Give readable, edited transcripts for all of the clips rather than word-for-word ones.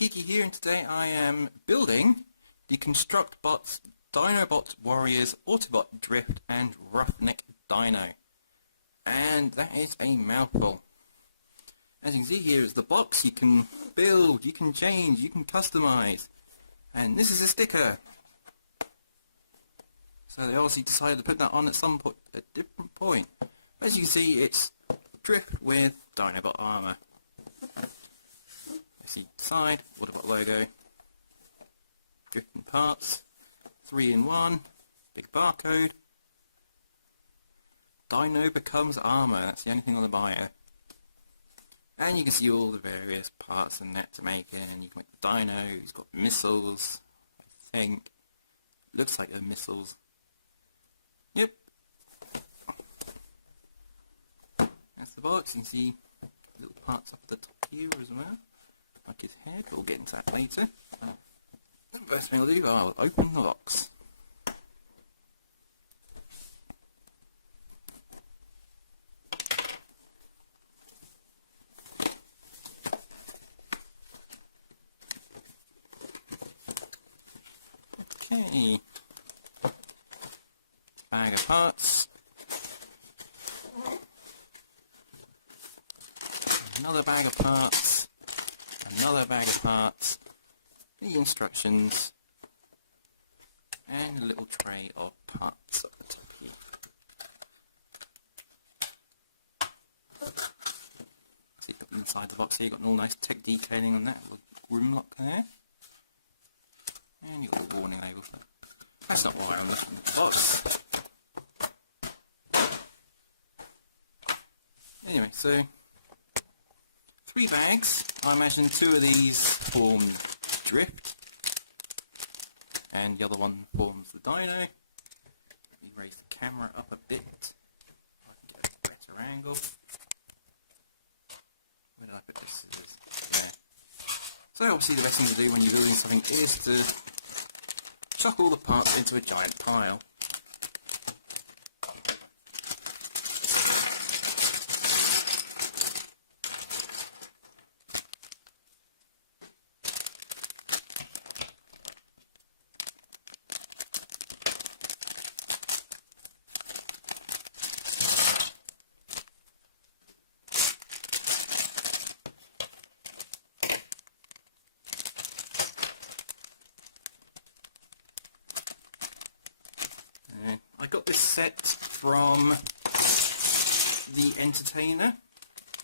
Geeky here, and today I am building the ConstructBots Dinobot Warriors Autobot Drift and Roughneck Dino. And that is a mouthful. As you can see, here is the box. You can build, you can change, you can customize. And this is a sticker. So they obviously decided to put that on at some point, a different point. As you can see, it's Drift with Dinobot armor. See side, Autobot logo, drifting parts, 3-in-1, big barcode. Dino becomes armor, that's the only thing on the bio. And you can see all the various parts and that to make it, and you can make the dino, he's got missiles, I think. Looks like they're missiles. Yep. That's the box, you can see little parts up the top here as well. Like his head, we'll get into that later. The first thing I'll do, I'll open the box. Okay. Bag of parts. Another bag of parts. Another bag of parts, the instructions, and a little tray of parts at the top here. See, got inside the box here, you've got all nice tech detailing on that little grimlock there. And you've got the warning label. That's not why I'm looking at the box. Anyway, so 3 bags. I imagine 2 of these form Drift, and the other one forms the Dino. Let me raise the camera up a bit so I can get a better angle. Where did I put this scissors? There. So obviously the best thing to do when you're building something is to chuck all the parts into a giant pile. I got this set from The Entertainer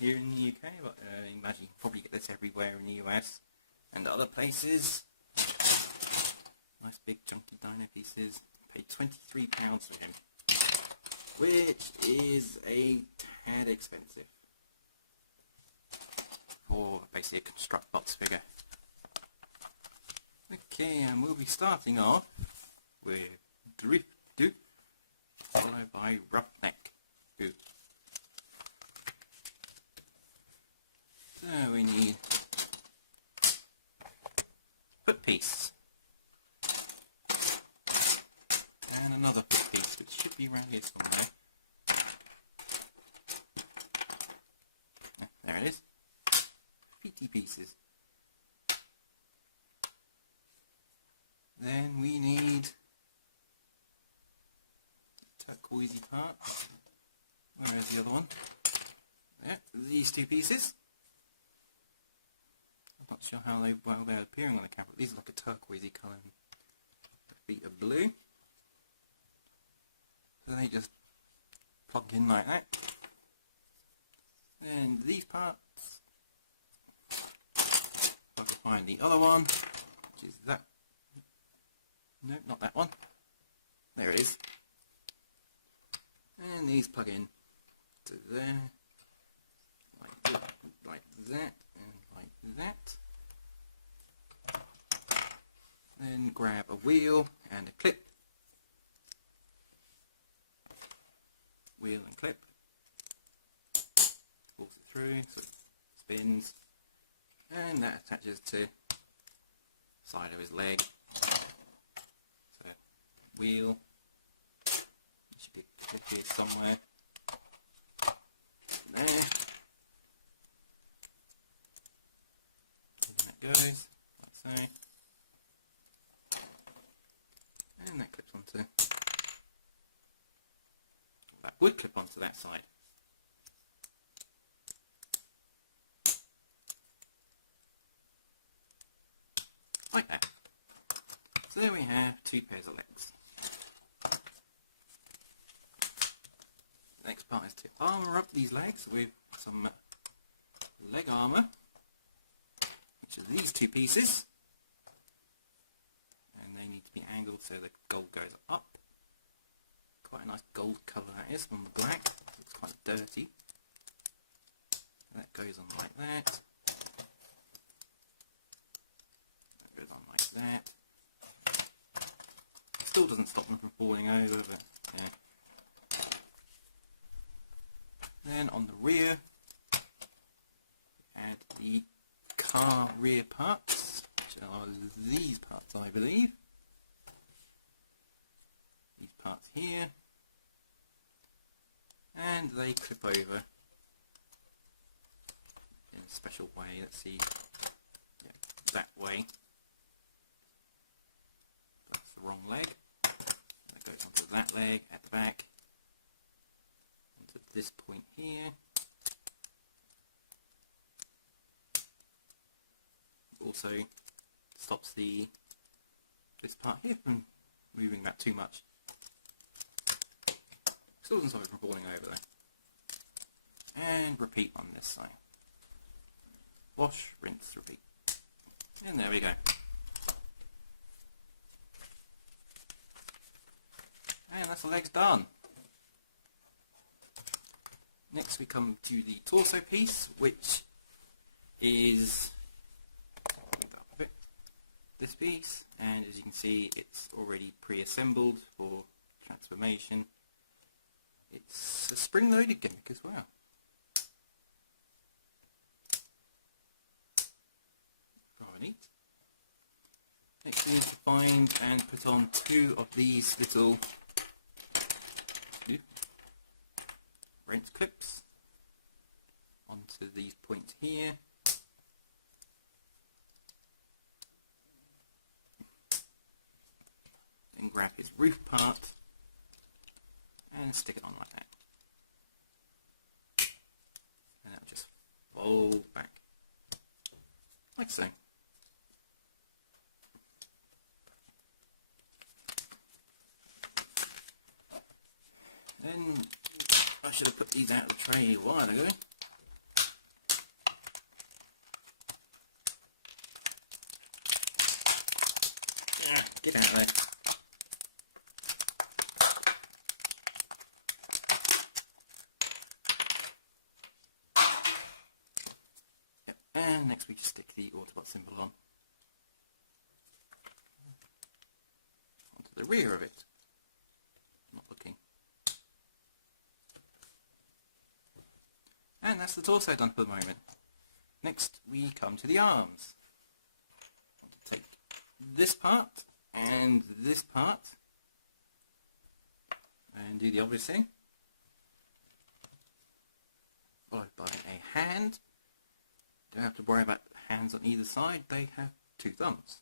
here in the UK, but I imagine you can probably get this everywhere in the US and other places. Nice big chunky dino pieces. Paid £23 for him, which is a tad expensive for basically a ConstructBots figure. Okay, and we'll be starting off with Drift, followed by Roughneck. So we need foot piece and another foot piece, which should be around here somewhere. There it is. Feety pieces. Then we need turquoisey part. Where is the other one? Yeah, these 2 pieces. I'm not sure how they're appearing on the camera. These are like a turquoisey colour. The feet are blue. So they just plug in like that. And these parts. I've got to find the other one, which is that. No, not that one. There it is. And these plug in to there, like that, and like that. Then grab a wheel and a clip. Wheel and clip. Pulls it through, so it spins. And that attaches to side of his leg. So, wheel. Should be a clip here somewhere. There. goes. would clip onto that side. Like that. So there we have 2 pairs of legs. The next part is to armour up these legs with some leg armour, which are these 2 pieces. And they need to be angled so the gold goes up. Quite a nice gold colour that is on the black. It looks quite dirty. That goes on like that. That goes on like that. Still doesn't stop them from falling over, but yeah. Then on the rear, add the car rear parts, which are these parts, I believe. These parts here, and they clip over in a special way. Let's see, yeah, that way. That's the wrong leg. That goes onto that leg at the back, onto this point here. Also stops this part here from moving that too much. Still doesn't stop it from falling over though. And repeat on this side. Wash, rinse, repeat. And there we go. And that's the legs done. Next we come to the torso piece, which is this piece, and as you can see it's already pre-assembled for transformation. It's a spring-loaded gimmick as well. Very neat. Next we need to find and put on 2 of these little wrench clips onto these points here. Then grab his roof part and stick it on like that. And that'll just fold back, like so. Then I should have put these out of the tray a while ago. Yeah, get out of there. And next we just stick the Autobot symbol on onto the rear of it. Not looking. And that's the torso done for the moment. Next we come to the arms. I want to take this part and this part and do the obvious thing, followed by a hand. Don't have to worry about hands on either side, they have 2 thumbs.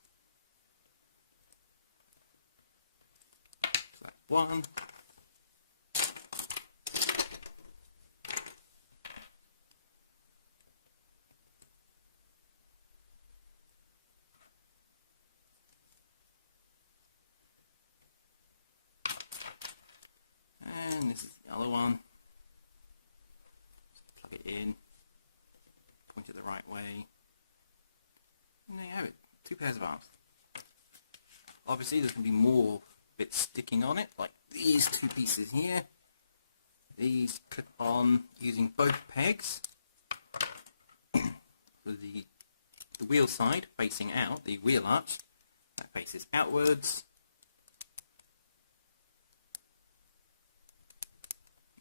So that's 1. And this is the other one. Just plug it in. Point it the right way, and there you have it, 2 pairs of arms. Obviously there's going to be more bits sticking on it, like these 2 pieces here. These clip on using both pegs. For the wheel side facing out, the wheel arch, that faces outwards.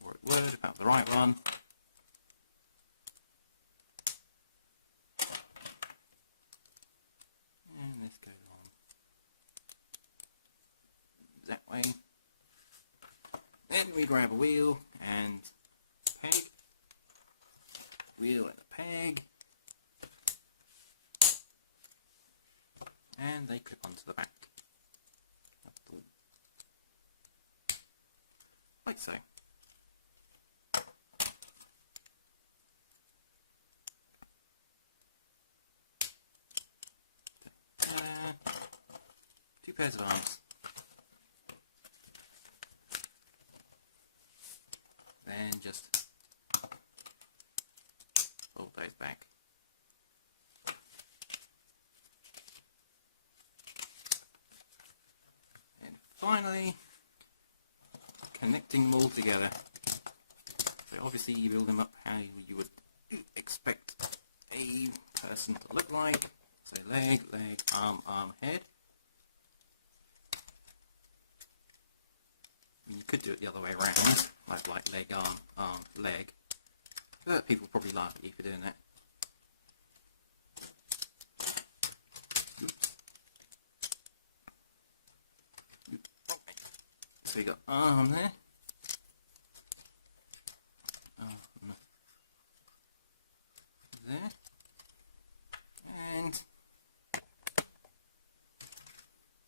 Or it would, about the right one. That way. Then we grab a wheel and peg, wheel and a peg, and they clip onto the back, like so. two pairs of arms. Then just fold those back. And finally, connecting them all together. So obviously you build them up how you would expect a person to look like. So leg, leg, arm, head. You could do it the other way around, like leg, arm, leg. But people probably laugh at you for doing that. So you got arm there. Arm there. And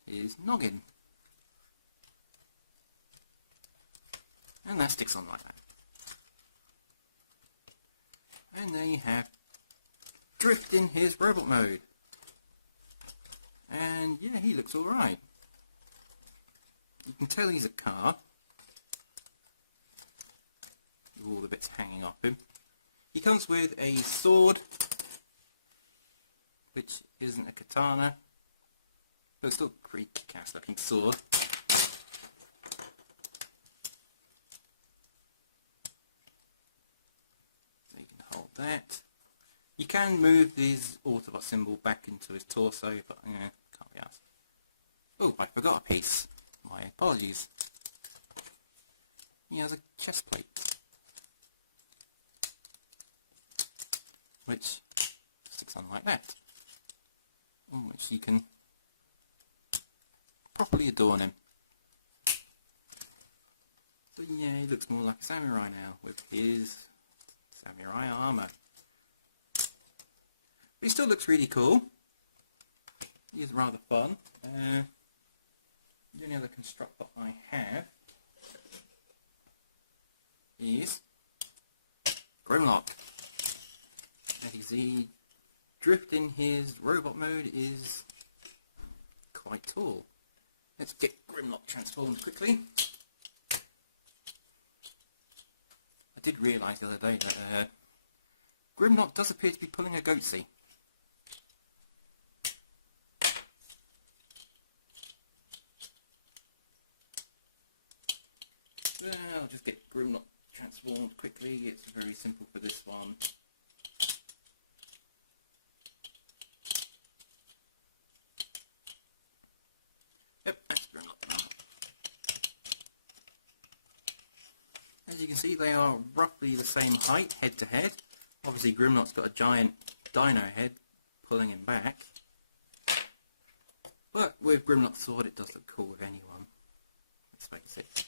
here's noggin. And that sticks on like that. And there you have Drift in his robot mode. And yeah, he looks alright. You can tell he's a car. With all the bits hanging off him. He comes with a sword, which isn't a katana, but it's still a pretty kick-ass looking sword. That. You can move his Autobot symbol back into his torso, but can't be asked. Oh, I forgot a piece. My apologies. He has a chest plate, which sticks on like that, on which you can properly adorn him. So yeah, he looks more like a samurai now with his samurai armor. But he still looks really cool. He is rather fun. The only other construct that I have is Grimlock. As you see, Drift in his robot mode is quite tall. Let's get Grimlock transformed quickly. I did realise the other day that Grimlock does appear to be pulling a goatsy. Well, I'll just get Grimlock transformed quickly. It's very simple for this one. Yep, that's Grimlock. As you can see, they are roughly the same height, head to head. Obviously, Grimlock's got a giant dino head pulling him back. But with Grimlock's sword, it does look cool with anyone. Let's face it.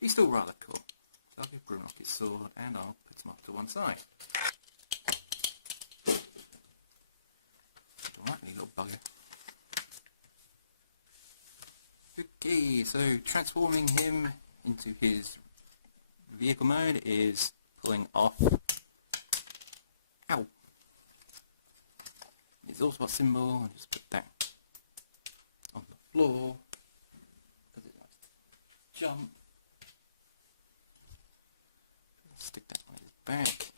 He's still rather cool. So I'll give Grimlock his sword and I'll put him off to one side. Alright, you little bugger. Okay, so transforming him into his vehicle mode is pulling off his Autobot symbol, and just put that on the floor because it likes to jump. Stick that on his back.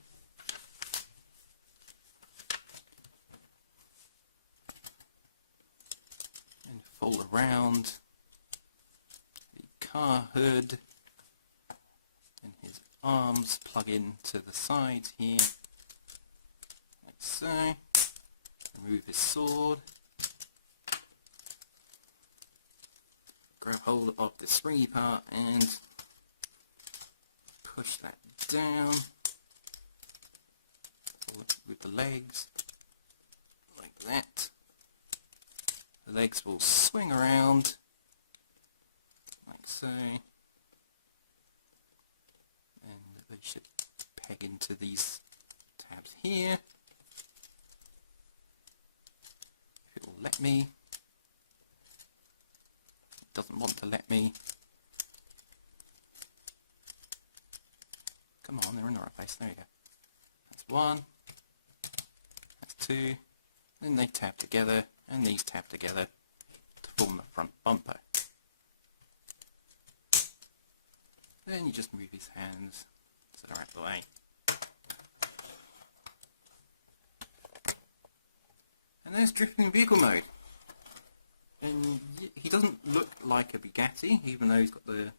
And fold around the car hood, and his arms plug into the sides here, like so. Remove his sword. Grab hold of the springy part and push that down with the legs, like that. The legs will swing around, like so, and they should peg into these tabs here. If it will let me. It doesn't want to let me. Come on, they're in the right place. There you go. That's one. That's two. Then they tab together, and these tab together to form the front bumper. Then you just move his hands so they're out of the way. And there's drifting vehicle mode. And he doesn't look like a Bugatti, even though he's got the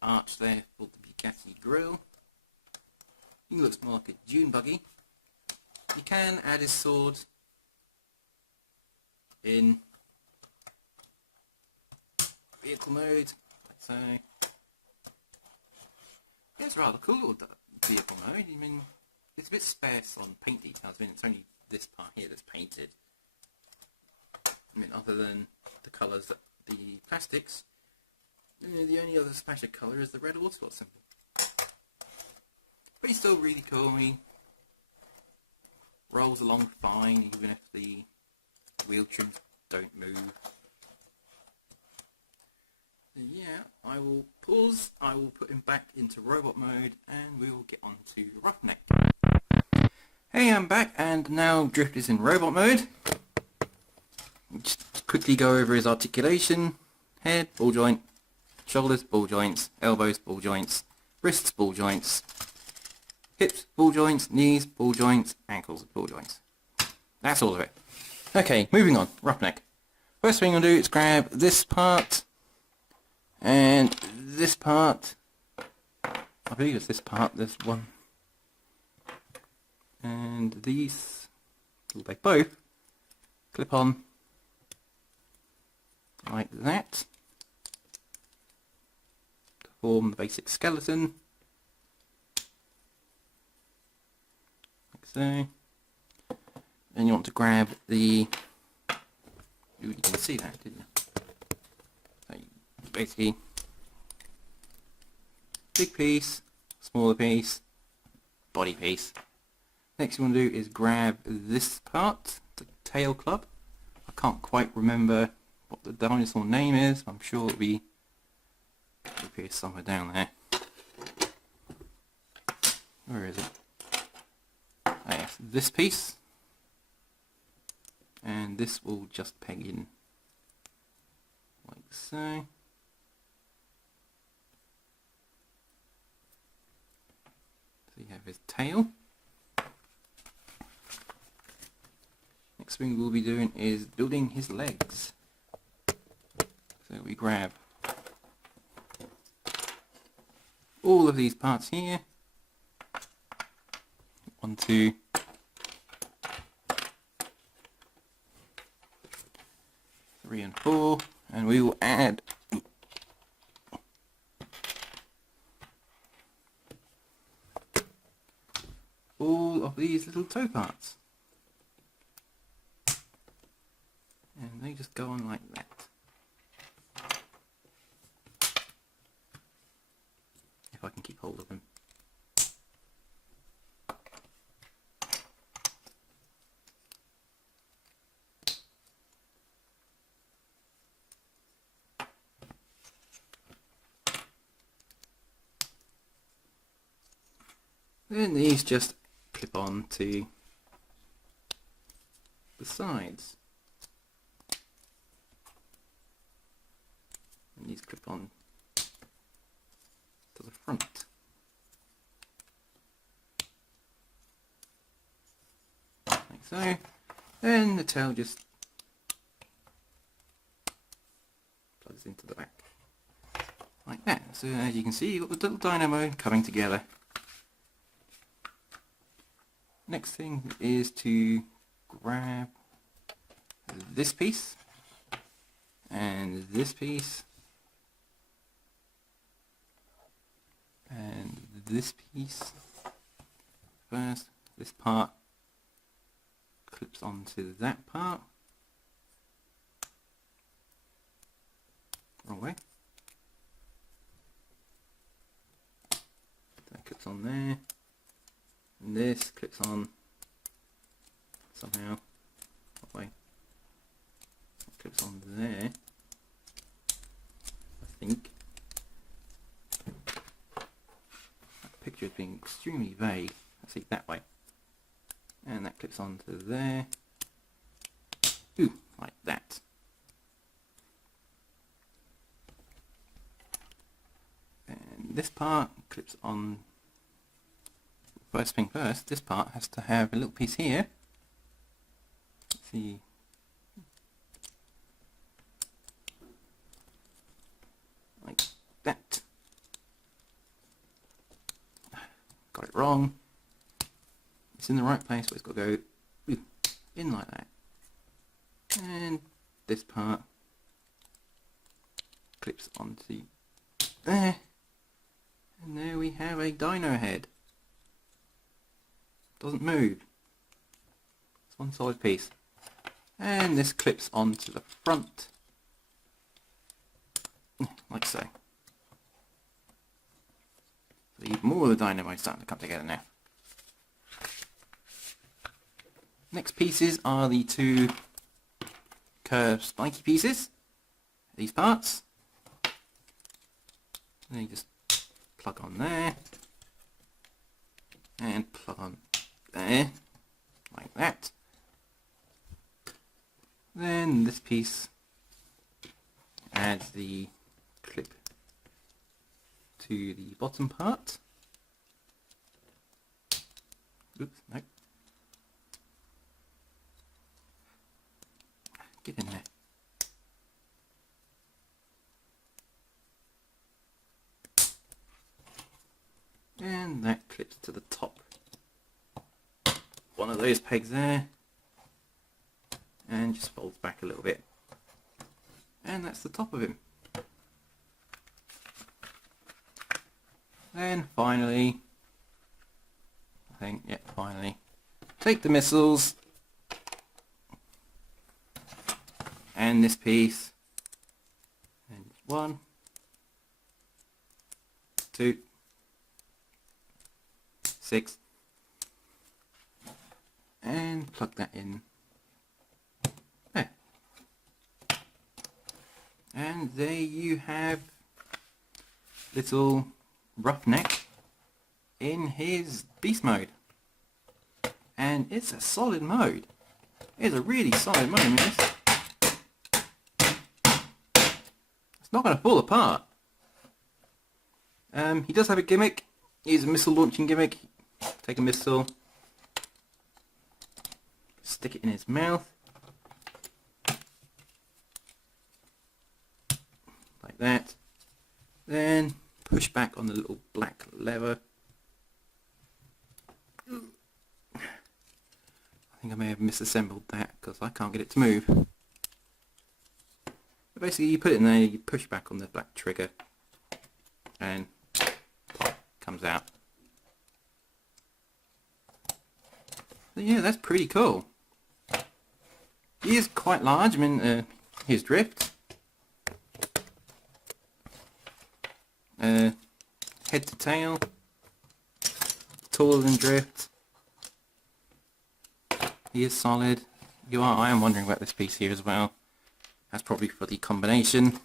arch there for the Bugatti grille. He looks more like a dune buggy. You can add his sword in vehicle mode, like so. Yeah, it's rather cool vehicle mode. I mean, it's a bit sparse on paint details. I mean, it's only this part here that's painted. I mean, other than the colours, the plastics, the only other splash of colour is the red waterfall symbol. But he's still really cool. He rolls along fine, even if the wheel trims don't move. So yeah, I will pause, I will put him back into robot mode, and we will get on to Roughneck. Hey, I'm back, and now Drift is in robot mode. Just quickly go over his articulation: head, ball joint; shoulders, ball joints; elbows, ball joints; wrists, ball joints; hips, ball joints; knees, ball joints; ankles, ball joints. That's all of it. Okay, moving on. Roughneck. First thing I'm going to do is grab this part and this part. I believe it's this part, this one. And these, they both clip on like that to form the basic skeleton. Like so. Then you want to grab the, you can see that, didn't you? So basically, big piece, smaller piece, body piece. Next you want to do is grab this part, the tail club. I can't quite remember what the dinosaur name is. I'm sure it'll be here somewhere down there. Where is it? Ah, yes, this piece. And this will just peg in like so. So you have his tail. Next thing we'll be doing is building his legs. So we grab all of these parts here onto 3 and 4, and we will add all of these little toe parts, and they just go on like that. If I can keep hold of them. Then these just clip on to the sides. And these clip on to the front. Like so. Then the tail just plugs into the back. Like that. So as you can see, you've got the little dynamo coming together. Next thing is to grab this piece and this piece and this piece. First, this part clips onto that part. Wrong way. That clips on there. And this clips on somehow that way. It clips on there, I think. That picture is being extremely vague. Let's see, that way. And that clips onto there. Ooh, like that. this part clips on. First thing first, this part has to have a little piece here. Let's see. Like that. Got it wrong. It's in the right place, but it's got to go in like that. And this part clips onto there. And there we have a dino head. Doesn't move. It's one solid piece. And this clips onto the front. Like so. So even more of the dynamo is starting to come together now. Next pieces are the two curved spiky pieces. These parts. And you just plug on there. And plug on there. Like that. Then this piece adds the clip to the bottom part. Oops, no. Get in there. And that clips to the top. One of those pegs there. And just folds back a little bit. And that's the top of him. Then finally, finally, take the missiles and this piece, and 1, 2, 6, and plug that in there. And there you have little Roughneck in his beast mode. And it's a solid mode. It's a really solid mode. I mean, it's not going to fall apart. He does have a gimmick. He's a missile launching gimmick. Take a missile, stick it in his mouth, like that. Then push back on the little black lever. I think I may have misassembled that because I can't get it to move. But basically you put it in there, you push back on the black trigger and pop, comes out. So yeah, that's pretty cool. He is quite large. I mean, here's Drift. Head to tail, taller than Drift. He is solid. I am wondering about this piece here as well. That's probably for the combination,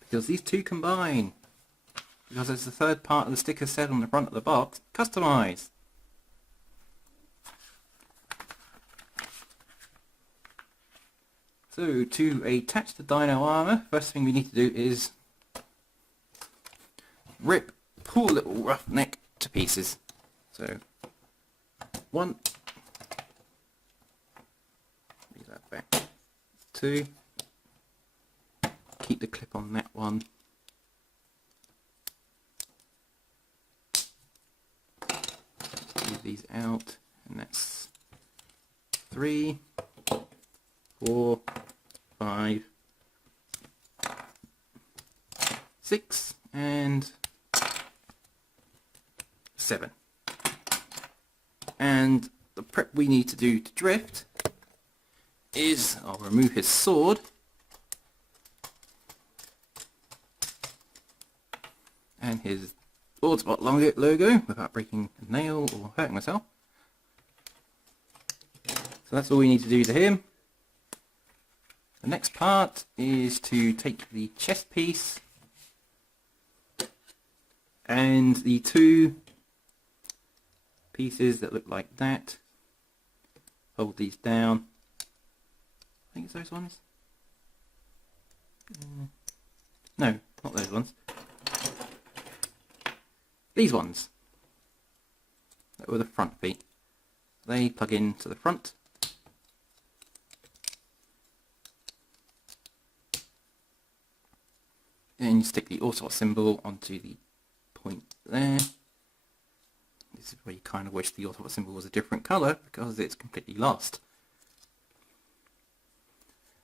because these two combine. Because as the third part of the sticker said on the front of the box, customize. So to attach the dino armor, first thing we need to do is rip poor little Roughneck to pieces. So 1, leave that back. 2, keep the clip on that one. Leave these out, and that's 3, 4, 5, 6, and 7. And the prep we need to do to Drift is I'll remove his sword and his Boardspot logo without breaking a nail or hurting myself. So that's all we need to do to him. The next part is to take the chest piece and the two pieces that look like that. Hold these down. I think it's those ones. No, not those ones. these ones. That were the front feet. They plug into the front. And you stick the Autobot symbol onto the point there. This is where you kind of wish the Autobot symbol was a different colour because it's completely lost.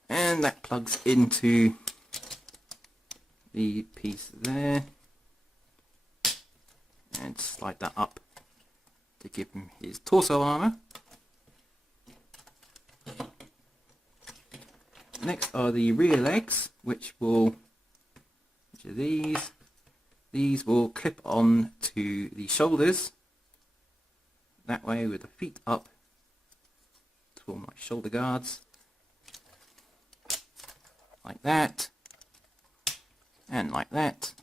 And that plugs into the piece there. And slide that up to give him his torso armour. Next are the rear legs, which are these. These will clip on to the shoulders. That way with the feet up to form my shoulder guards. Like that. And like that.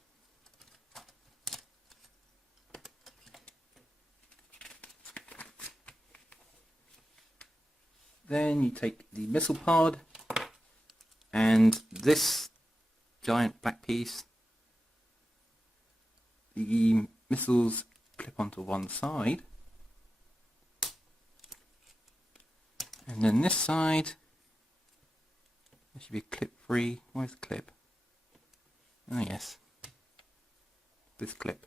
Then you take the missile pod and this giant black piece. The missiles clip onto one side. And then this side, there should be a clip free. Where's the clip? Oh yes, this clip.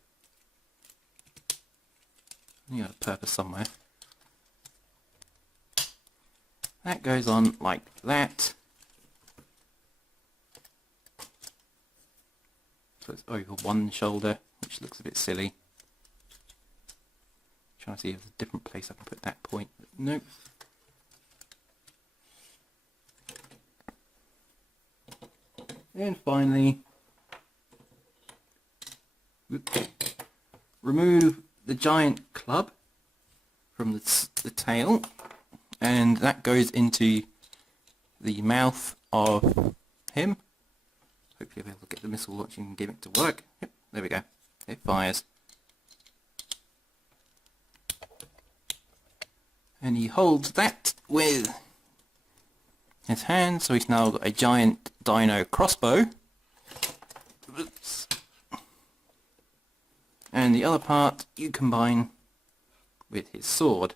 You got a purpose somewhere. That goes on like that. So it's over one shoulder, which looks a bit silly. Trying to see if there's a different place I can put that point. But nope. And finally, remove the giant club from the tail, and that goes into the mouth of him. Hopefully I'll be able to get the missile launching gimmick to work. Yep, there we go. It fires. And he holds that with his hand, so he's now got a giant dino crossbow. Oops. And the other part you combine with his sword.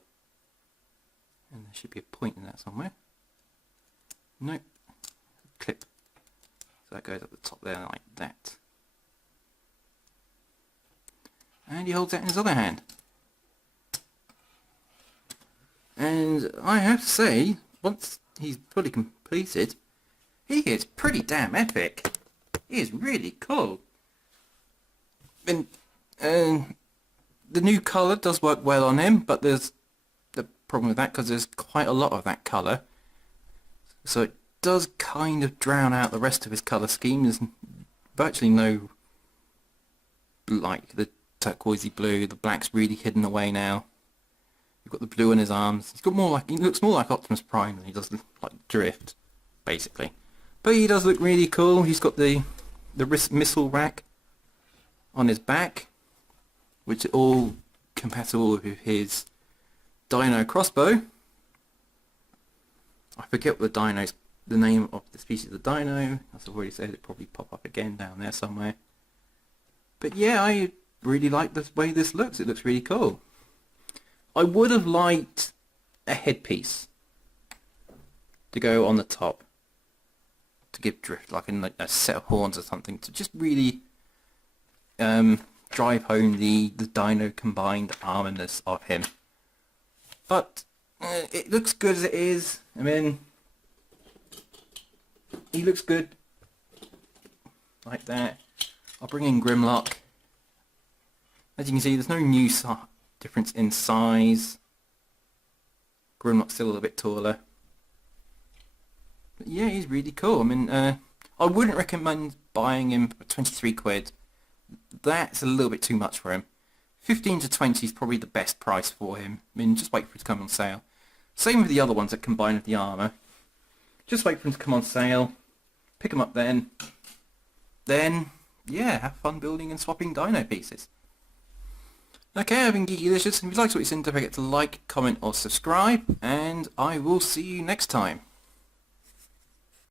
And there should be a point in that somewhere. Nope. Clip. So that goes up the top there like that. And he holds that in his other hand. And I have to say, once he's fully completed, he is pretty damn epic. He is really cool. And the new colour does work well on him, but there's the problem with that because there's quite a lot of that colour. So it does kind of drown out the rest of his colour scheme. There's virtually no, like, the turquoisey blue. The black's really hidden away now. You've got the blue on his arms. He's got more like, he looks more like Optimus Prime than he does like Drift, basically. But he does look really cool. He's got the missile rack on his back, which are all compatible with his dino crossbow. I forget what the name of the species of dino. As I've already said, it'll probably pop up again down there somewhere. But yeah, I really like the way this looks. It looks really cool. I would have liked a headpiece to go on the top to give Drift like a set of horns or something to just really drive home the dino combined armorness of him. But it looks good as it is. I mean, he looks good like that. I'll bring in Grimlock. As you can see, there's no new difference in size. Grimlock's still a little bit taller. But yeah, he's really cool. I mean, I wouldn't recommend buying him for 23 quid. That's a little bit too much for him. 15 to 20 is probably the best price for him. I mean, just wait for it to come on sale. Same with the other ones that combine with the armour. Just wait for them to come on sale. Pick them up then. Then, yeah, have fun building and swapping dino pieces. Okay, I've been Geekylicious, and if you liked what you've seen, don't forget to like, comment or subscribe, and I will see you next time.